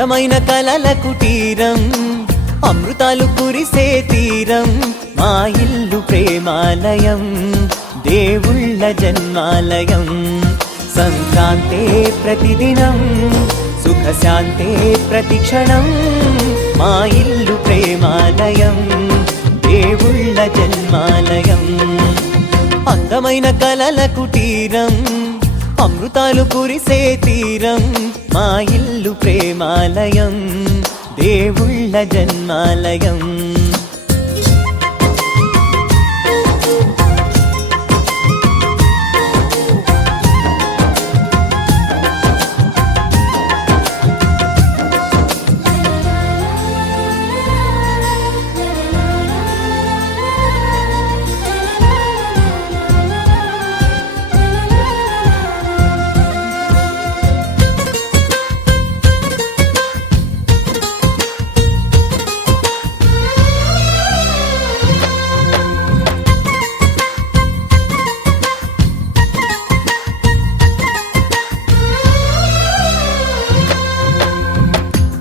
అందమైన కలల కుటీరం, అమృతాలు కురిసే తీరం, మా ఇల్లు ప్రేమాలయం, దేవుళ్ళ జన్మాలయం. సంక్రాంతే ప్రతిదినం, సుఖశాంతే ప్రతిక్షణం, మా ఇల్లు ప్రేమాలయం, దేవుళ్ళ జన్మాలయం. అందమైన కలల కుటీరం, అమృతాలు కురిసే తీరం, మా ఇల్లు ప్రేమాలయం, దేవుళ్ళ జన్మాలయం.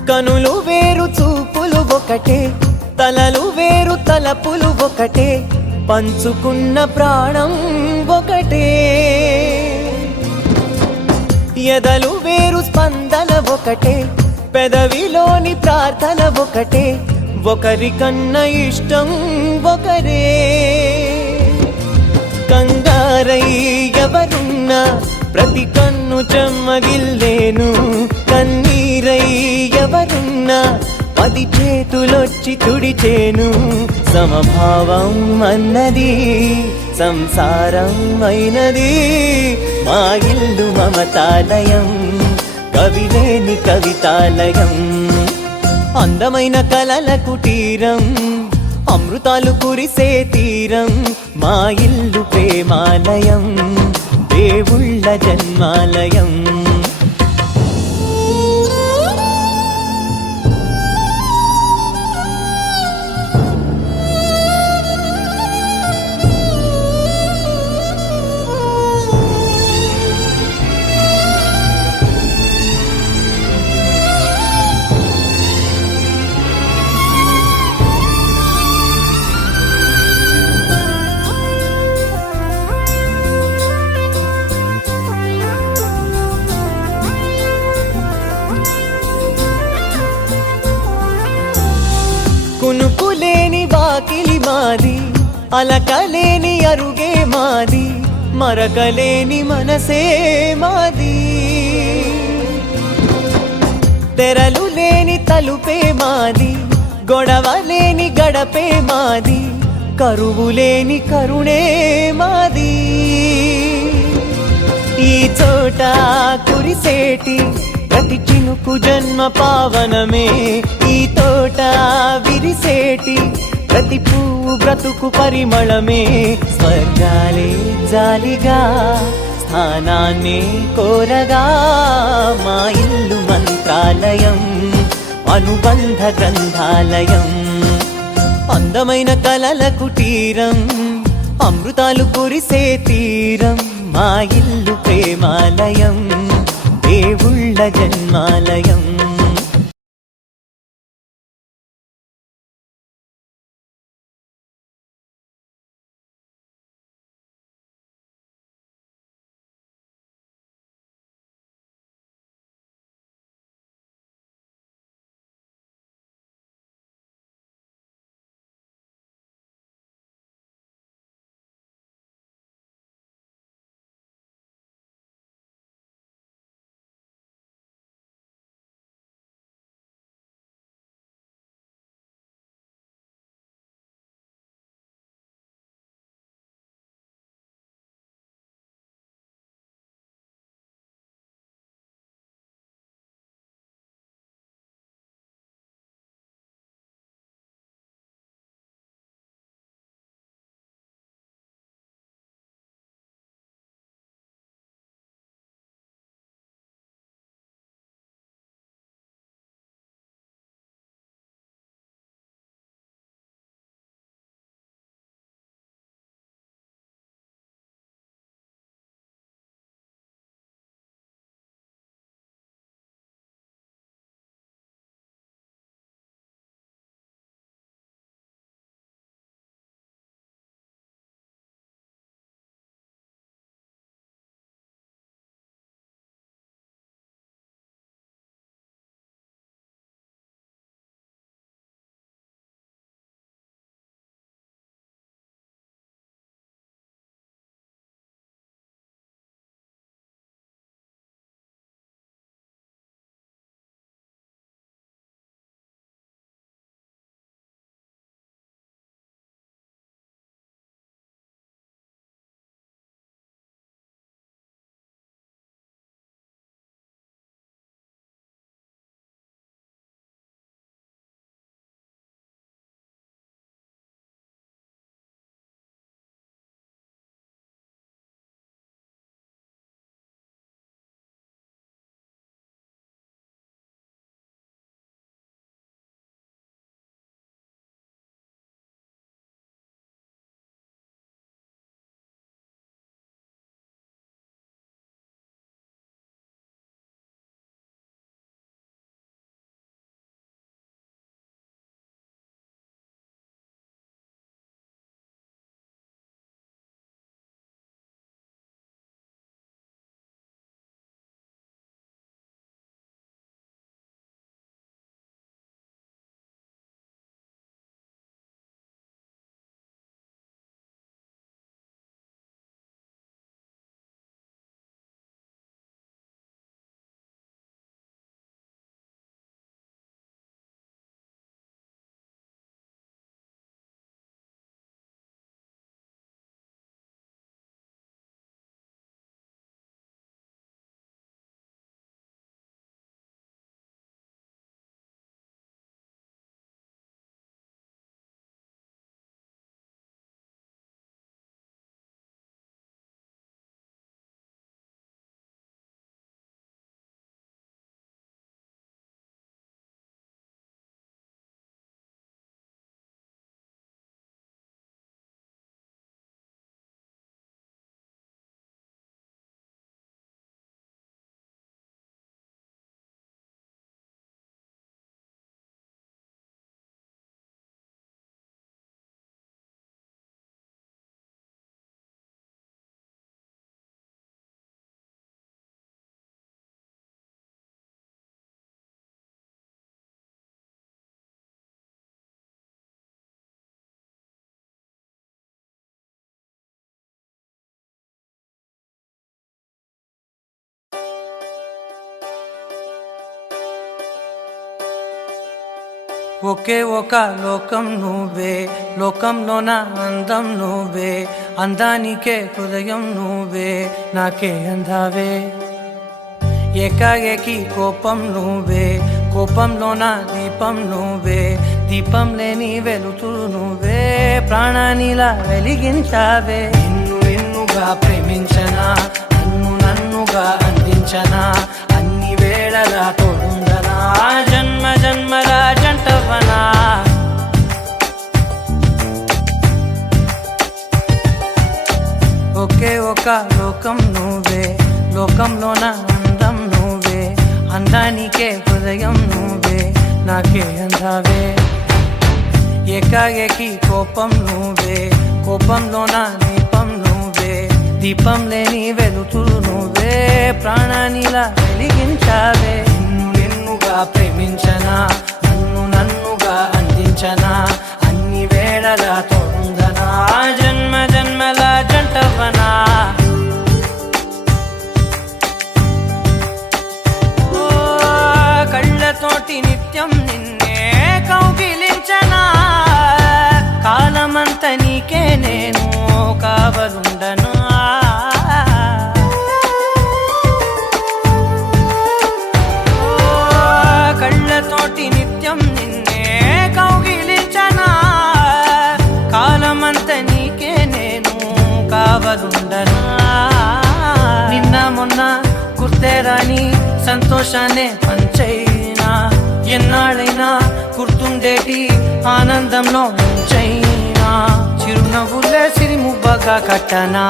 కనులు వేరు చూపులు ఒకటే, తలలు వేరు తలపులు ఒకటే, పంచుకున్న ప్రాణం ఒకటే. ఎదలు వేరు స్పందన ఒకటే, పెదవిలోని ప్రార్థన ఒకటే, ఒకరికన్నా ఇష్టం ఒకరే. కంగారై ఎవరున్నా ప్రతి కన్ను చెమ్మగిల్లేను, కన్నీరై ఎవరున్నా 10 చేతులొచ్చి తుడిచేను. సమభావం అన్నది సంసారం అయినది, మా ఇల్లు మమతాలయం, కవిలేని కవితాలయం. అందమైన కలల కుటీరం, అమృతాలు కురిసే తీరం, మా ఇల్లు ప్రేమాలయం, దేవుళ్ళ జన్మాలయం. కునుకులేని వాకిలి మాది, అలకలేని అరుగే మాది, మరకలేని మనసే మాది. తెరలు లేని తలుపే మాది, గొడవలేని గడపే మాది, కరువులేని కరుణే మాది. ఈ చోట కురిసేటి ప్రతి చినుకు జన్మ పావనమే, ఈ తోట విరిసేటి ప్రతి పువ్వు బ్రతుకు పరిమళమే. స్వర్గాలే జాలిగా స్థానాన్ని కోరగా, మా ఇల్లు మంత్రాలయం, అనుబంధ గ్రంథాలయం. అందమైన కలల కుటీరం, అమృతాలు కురిసే తీరం, మా ఇల్లు ప్రేమాలయం, దేవుళ్ళ జన్మాలయం. ఒకే ఒక లోకం నువ్వే, లోకంలోన అందం నువ్వే, అందానికే హృదయం నువ్వే, నాకే అందావే. ఏకాఏకి కోపం నువ్వే, కోపంలోన దీపం నువ్వే, దీపం లేని వెలుతురు నువ్వే, ప్రాణానిలా వెలిగించావే. నిన్నుగా ప్రేమించనా, నన్నుగా అందించనా, అన్ని వేళలా తోడుండనా, జన్మ జన్మల జంటవనా. ఒకే ఒక లోకం నువ్వే, లోకంలోన అందం నువ్వే, అందానికే హృదయం నువ్వే, నాకే అందావే. ఏకాఏకి కోపం నువ్వే, కోపంలోన దీపం నువ్వే, దీపం లేని వెలుతురు నువ్వే, ప్రాణానిలా వెలిగించావే. నిన్నుగా ప్రేమించనా, నన్నుగా అందించనా, అన్ని వేళలా తోడుందనా, జన్మ జన్మల జంటవనా. ఓ కళ్ళతోటి నిత్యం నిన్నే కౌగిలించనా, కాలమంత నీకే నేను కావలుండనా. కళ్ళతోటి నిత్యం నిన్నే కౌగిలించనా, కాలమంత నీకే నేను కావలుండనా. నిన్న మొన్న గుర్తేరాని సంతోషాన్నే పంచైనా, ఎన్నాళ్ళైనా గుర్తుండేటి ఆనందంలో ఉంచైనా, చిరునవ్వులే సిరిముబ్బగా కట్టనా.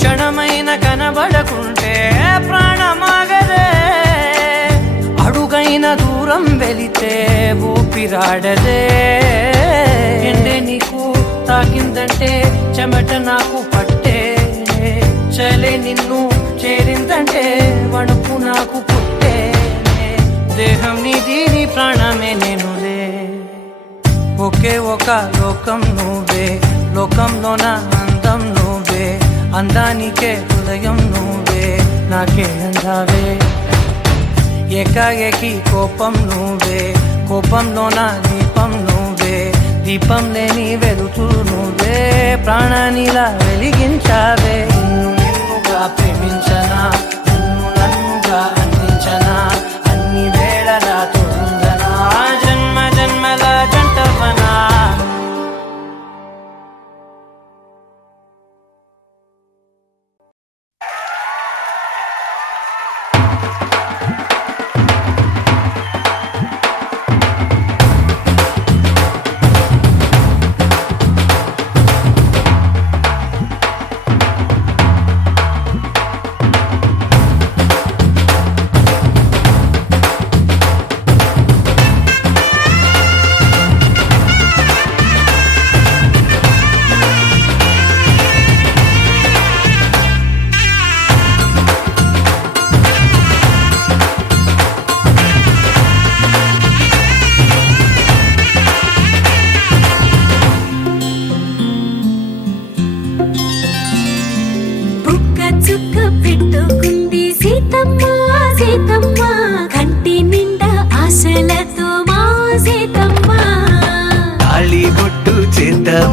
క్షణమైన కనబడకుంటే ప్రాణమాగదే, అడుగైన దూరం వెళితే ఊపిరాడదే. ఎండే నీకు తాకిందంటే చెమట నాకు పట్టే, చలే నిన్ను చేరిందంటే వణుకు నాకు పుట్టే, దేహం నీది నీ ప్రాణమే నేనులే. ఒకే ఒక లోకం నువ్వే, లోకంలోన అందం నువ్వే, అందానికే హృదయం నువ్వే, నాకే అందావే. ఏకాఏకి కోపం నువ్వే, కోపంలోన దీపం నువ్వే, దీపం లేని వెలుతురు నువ్వే, ప్రాణానిలా వెలిగించావే. నిన్నుగా ప్రేమించనా, నన్నుగా అందించనా, అన్ని వేళలా తోడుందనా, జన్మ జన్మల జంటవనా.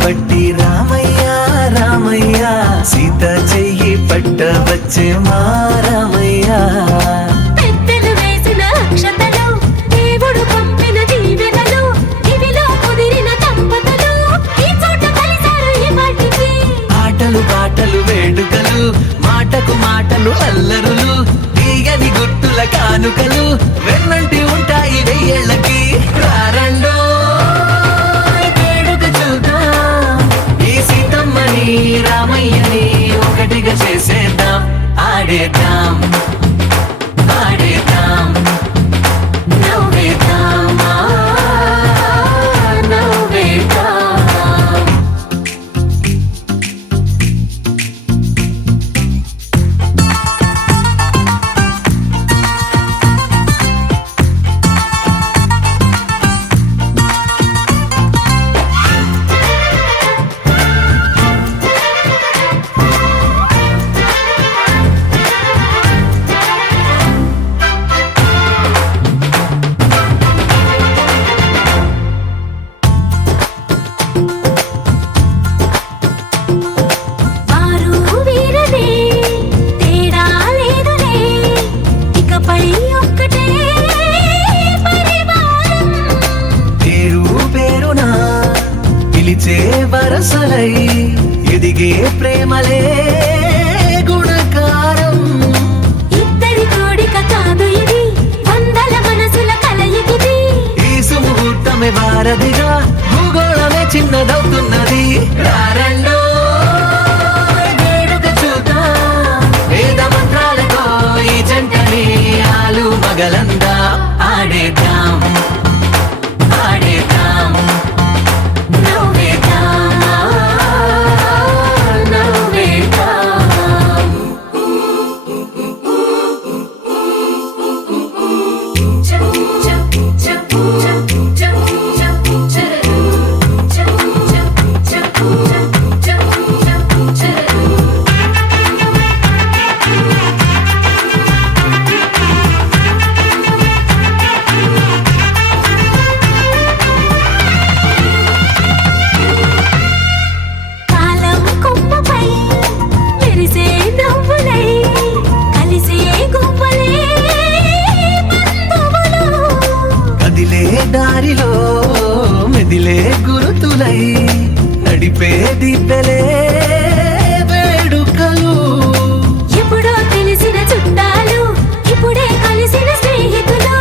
పట్టి రామయ్య రామయ్య, సీత చెయ్యి పట్ట వచ్చే మా రామయ్య. పెద్దలు వేసిన అక్షతలు, దేవుడు పంపిన దీవెనలు, ఇవిలో కుదిరిన దంపతులు ఈ చోట కలిసారు ఈ పాటికి. ఆటలు పాటలు వేడుకలు, మాటకు మాటలు అల్లరులు, తీయని గుర్తుల కానుకలు వెన్నంటి ఉంటాయి వెయ్యేళ్ళకి. రారండో రామయ్యని ఒకటిగా చేసేద్దాం, ఆడేద్దాం ఆడేద్దాం, నవ్వేద్దాం. ఒక్కటే పరివారం. పేరు పేరునా పిలిచే వరసలై ఎదిగే ప్రేమలే గుణకారం. ఇద్దరి కోడిక కాదు ఇది, వందల మనసుల కలయికిది. ఈ సుముహూర్తమే వారధిగా భూగోళమే చిన్నదవుతున్నది. రారండో వేడుక చూద్దాం, వేద మంత్రాలతో ఈ జంటని ఆలు మగలందా ఆడేద్దాం ఆడేద్దాం నవ్వేద్దాం, నవ్వేద్దాం. కాలం కొమ్మపై మెరిసే నవ్వులై కలిసే గువ్వలే బంధువులు. కదిలే దారిలో మెదిలే గురుతులై నడిపే దిబ్బెలే వేడుకలు. ఎప్పుడో తెలిసిన చుట్టాలు, ఇప్పుడే కలిసిన స్నేహితులు.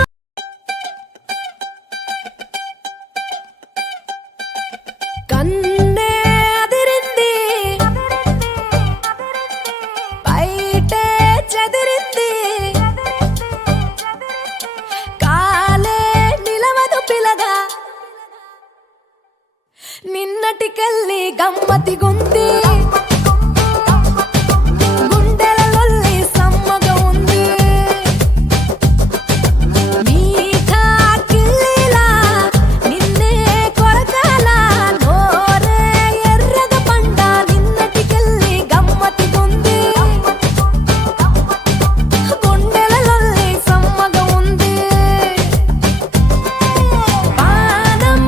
కన్నే అదిరింది, బయటే చెదిరింది, కాలే నిలవదు పిలగా, నిన్నటికెళ్ళి గమ్మతి గుంది, గుండెల లొల్లి సమ్మగా ఉంది. మీఠా కిల్లీలా నిన్నే కొరకాలా, నోరే ఎర్రగ పండ, నిన్నటికెళ్ళి గమ్మతి గుంది, గుండెల లొల్లి సమ్మగా ఉంది. పానం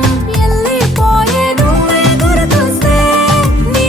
ఎల్లిపోయే నువ్వే గుర్తొస్తే, నీ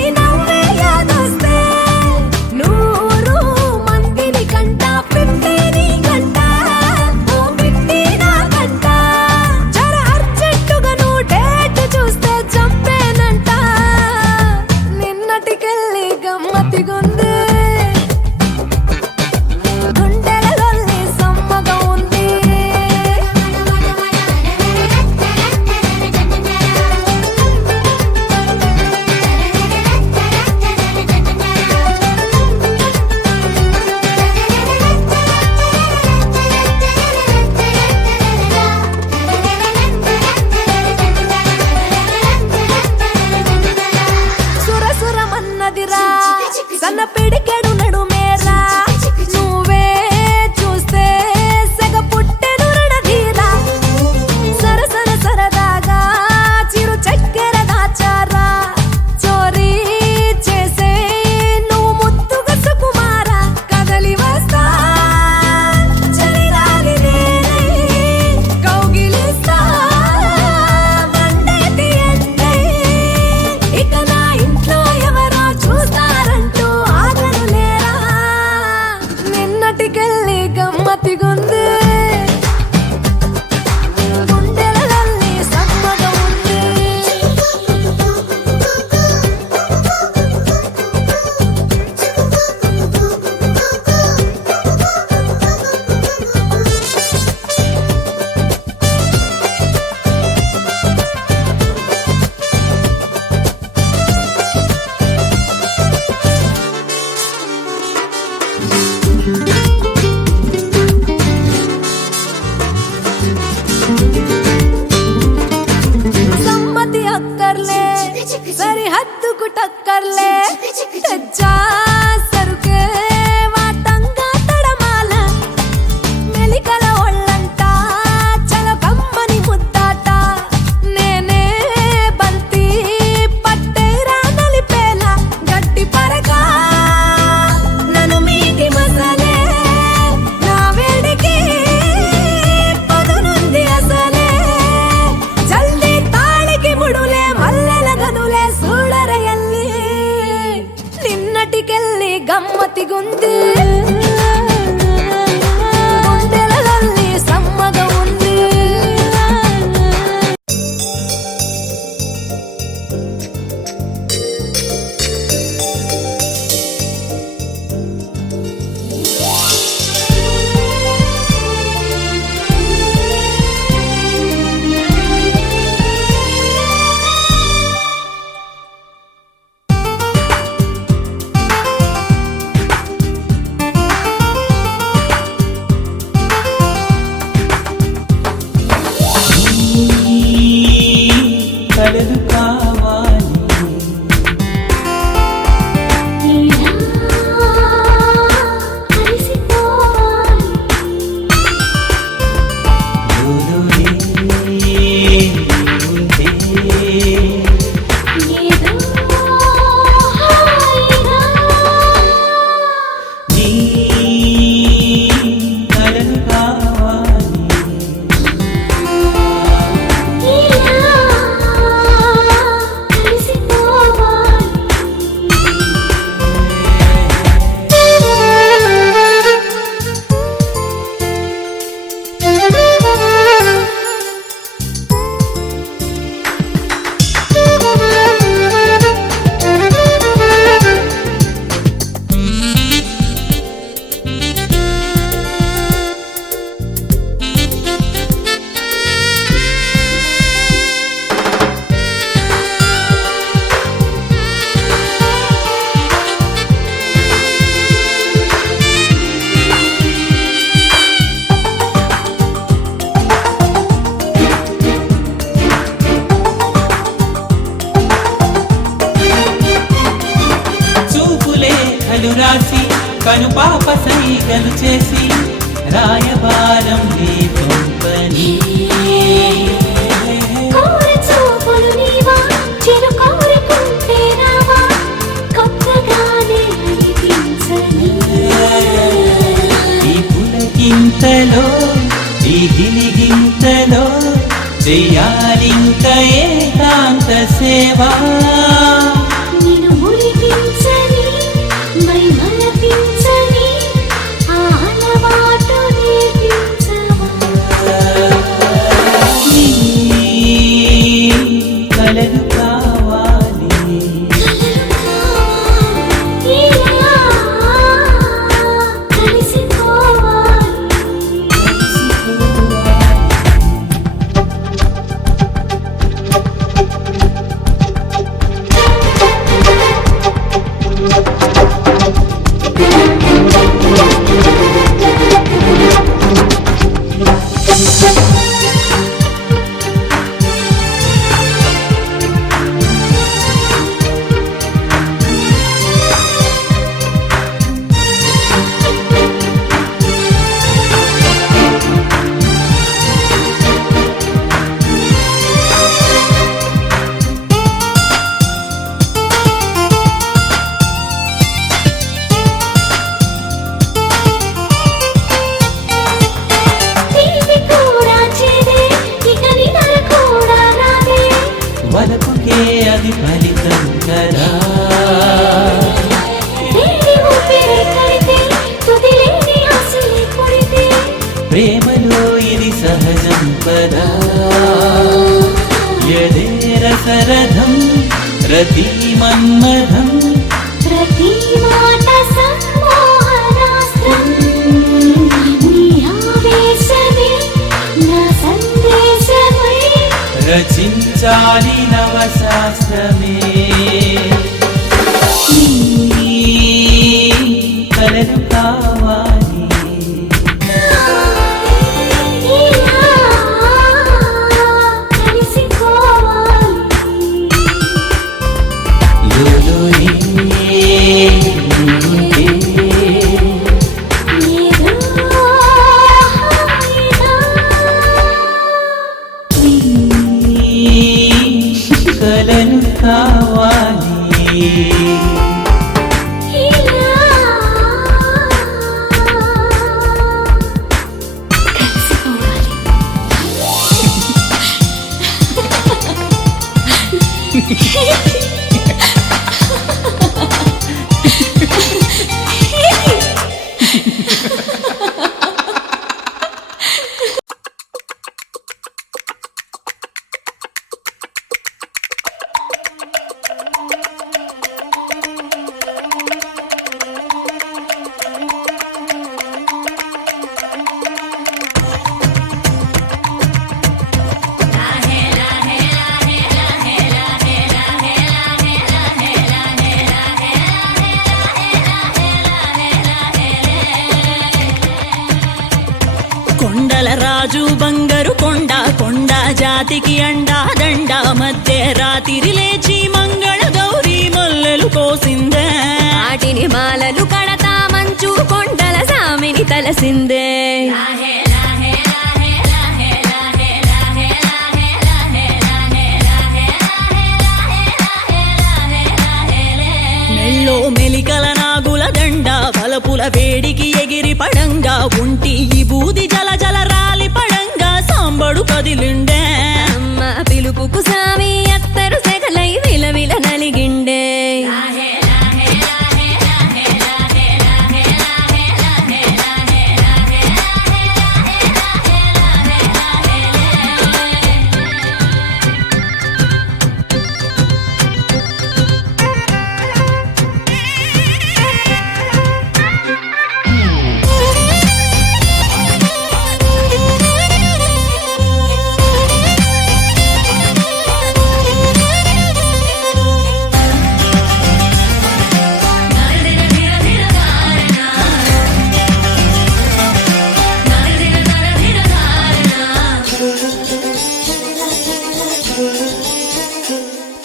కనుపాప సైగలు చేసి రాయబారం నీ పంపని కోరి చూపులు నీవా చిరు కోరుకుంటే రావా కొత్తగానే అనిపించని ఈ పులకింతలో ఈ గిలిగింతలో చెయ్యాలింక ఏకాంత సేవా నిన్ను మురిపించని మై మలపించని ఆ అలవాటు నేర్పించవా నీ కలలు కావాలి ఇలా కలిసిపోవాలి తీపి కూడా చేదే ఇక నిదర కూడా రాదే వలపుకే అది ఫలితం కదా వేడి ఊపిరి కడితే తుదిలేని ఆశలే కొడితే ప్రేమలో ఇది సహజం పదా యదే రసరథం రతి మన్మథం ప్రతి మాట సమ్మోహనాస్త్రం నీ ఆవేశమే నా సందేశమై రచించాలి నవశాస్త్రమే నీ కలలు కావాలి ఇలా కలిసిపోవాలి లోలోనే ఉంటే ఏదో హాయిగా కలలు కావాలి ఇలా కలిసిపోవాలి కొండల రాజు బంగారు కొండ కొండ జాతికి అండా దండ మధ్య రాత్రి లేచి మంగళ గౌరీ మొల్లలు కోసిందే వాటిని మాలలు కడతా మంచు కొండల సామిని తలసిందే మెల్లో మెలికల నాగుల దండ బలపుల వేడికి ఎగిరి పడంగా ఉంటి ఈ బూది జల జల రాలి పడంగా సాంబడు కదిలిండే అమ్మ పిలుపుకు సామి అత్తరు సెగలై విలవిల నలిగిండే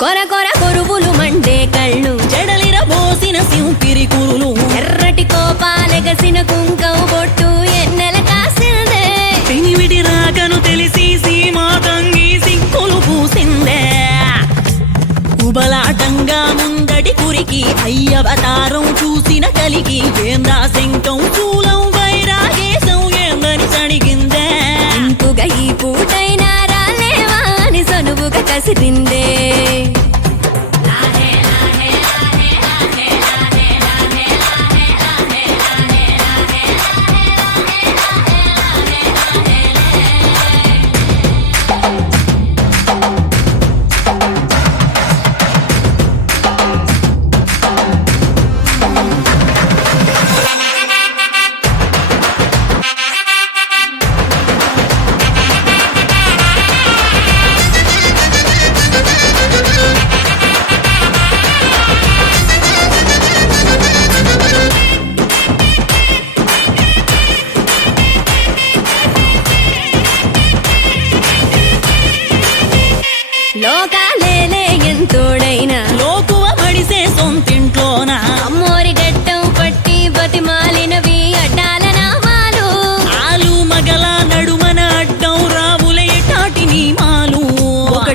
కొర కొర కొరువులు మండే కళ్ళు జడలిర బోసిన సింపిరి కురులు ఎర్రటి తోటి కోపాలెగసిన కుంకం బొట్టు ఎన్నెల కాసిందే పెనివిటి రాకను తెలిసి సీమా తంగి సిక్కులు పూసిందే ఉబలాటంగా ముందటి కురికి అయ్యవతారం చూసిన కలిగి ఏందా శంకం చూలం వైరాగేశం ఏందని సణిగిందే ఇంపుగా ఈ పూటైనా రాలేవా అని సనువుగా కసిరిందే లోక